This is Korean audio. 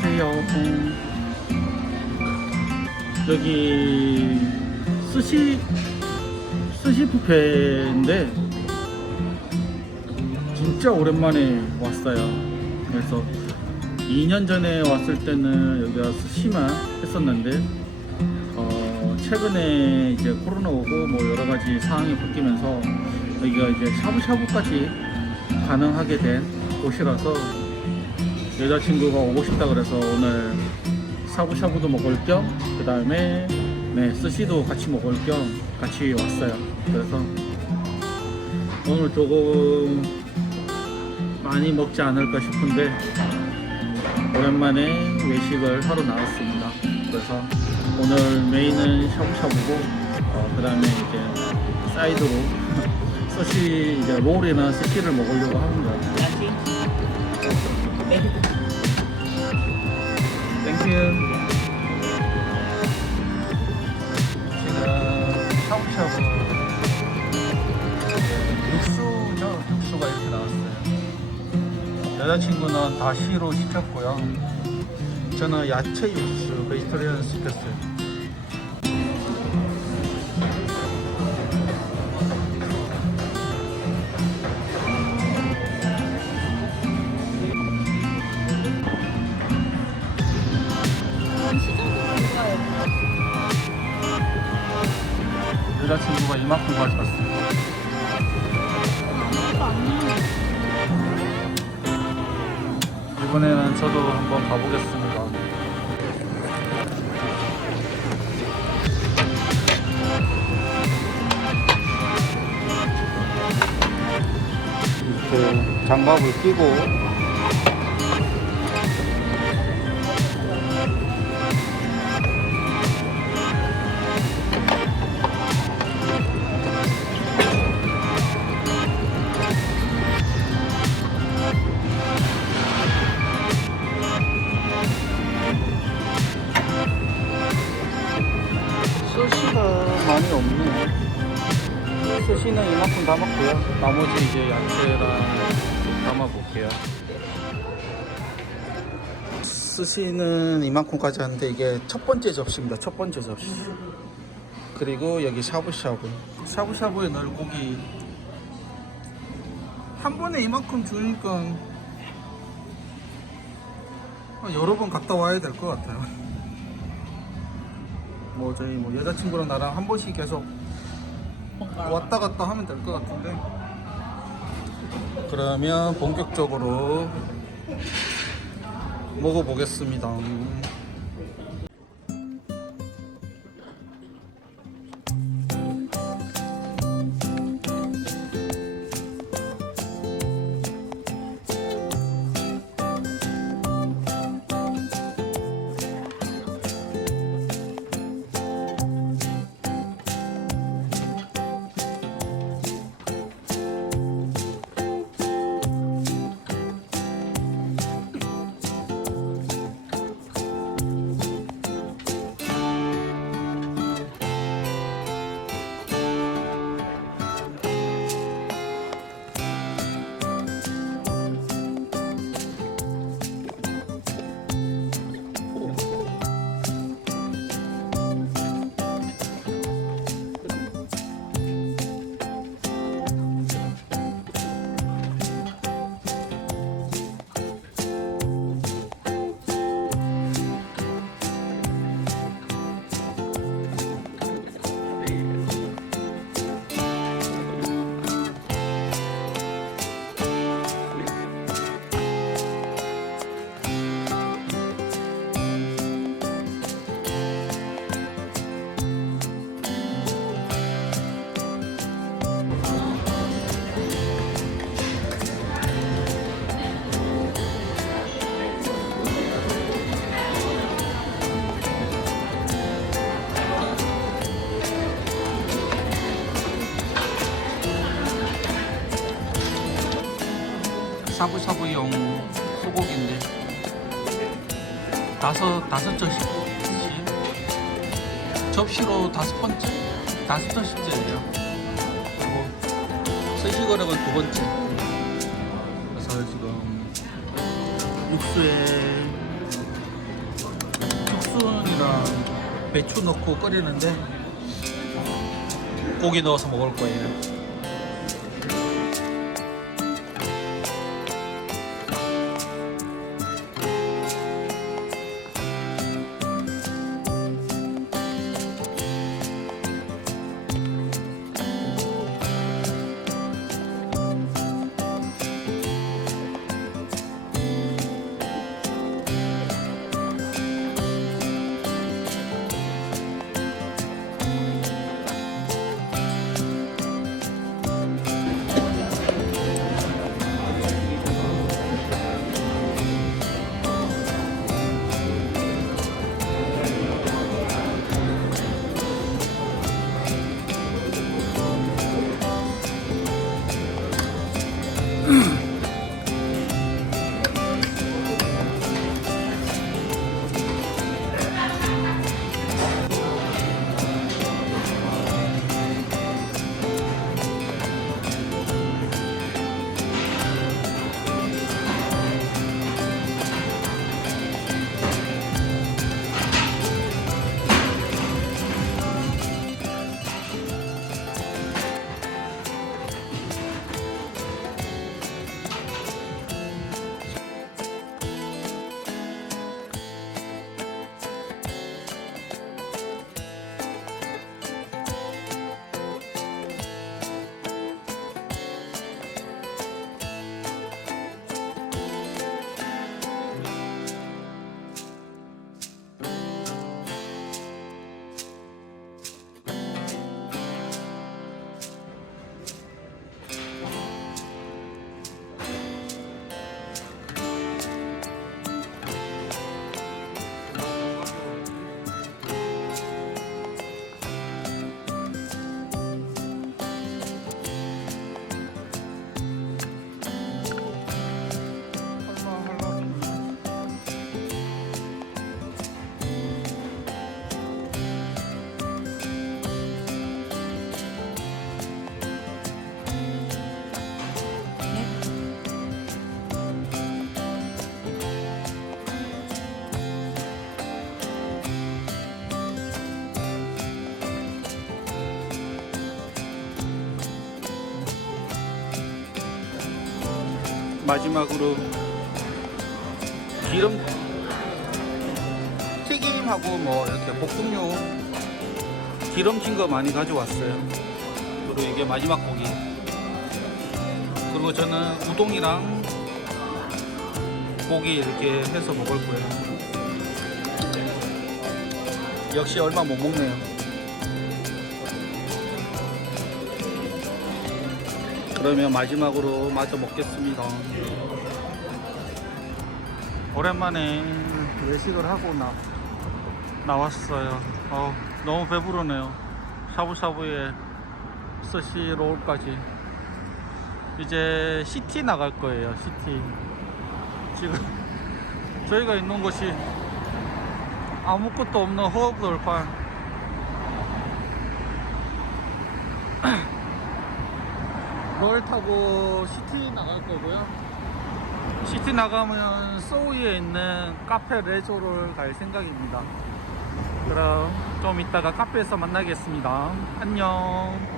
안녕하세요. 여기 스시 스시 뷔페인데 진짜 오랜만에 왔어요. 그래서 2년 전에 왔을 때는 여기가 스시만 했었는데 어, 최근에 이제 코로나 오고 뭐 여러 가지 상황이 바뀌면서 여기가 이제 샤브샤브까지 가능하게 된 곳이라서 여자친구가 오고 싶다 그래서 오늘 샤브샤브도 먹을 겸 그 다음에 네 스시도 같이 먹을 겸 같이 왔어요. 그래서 오늘 조금 많이 먹지 않을까 싶은데 오랜만에 외식을 하러 나왔습니다. 그래서 오늘 메인은 샤브샤브고 어, 그 다음에 이제 사이드로 스시 이제 롤이나 스시를 먹으려고 합니다 땡큐. 지금 샤브샤브 육수죠 육수가 이렇게 나왔어요. 여자친구는 다시로 시켰고요. 저는 야채 육수 베지터리안 시켰어요 이만큼 가져왔어요 이번에는 저도 한번 가보겠습니다. 이렇게 장갑을 끼고 많이 없네요. 스시는 이만큼 담았고요. 나머지 이제 야채랑 담아볼게요. 스시는 이만큼까지 하는데 이게 첫 번째 접시입니다. 첫 번째 접시. 그리고 여기 샤브샤브. 샤브샤브에 넣을 고기 한 번에 이만큼 주니까 여러 번 갔다 와야 될 것 같아요. 뭐 저희 뭐 여자친구랑 나랑 한 번씩 계속 왔다 갔다 하면 될 것 같은데. 그러면 본격적으로 먹어보겠습니다 샤브샤브용 소고기인데 다섯 다섯 접시 접시로 다섯 번째 다섯 접시째예요. 그리고 스시거력은 두 번째. 그래서 지금 육수에 새순이랑 배추 넣고 끓이는데 고기 넣어서 먹을 거예요. 마지막으로 기름 튀김하고 뭐 이렇게 볶음료 기름진 거 많이 가져왔어요. 그리고 이게 마지막 고기. 그리고 저는 우동이랑 고기 이렇게 해서 먹을 거예요. 역시 얼마 못 먹네요. 그러면 마지막으로 마저 먹겠습니다. 오랜만에 외식을 하고 나, 나왔어요. 어, 너무 배부르네요. 샤브샤브에 스시 롤까지. 이제 시티 나갈 거예요, 시티. 지금 저희가 있는 곳이 아무것도 없는 허브 돌판. 롤 타고 시티 나갈 거고요. 시티 나가면 소우에 있는 카페 레조를 갈 생각입니다. 그럼 좀 이따가 카페에서 만나겠습니다. 안녕.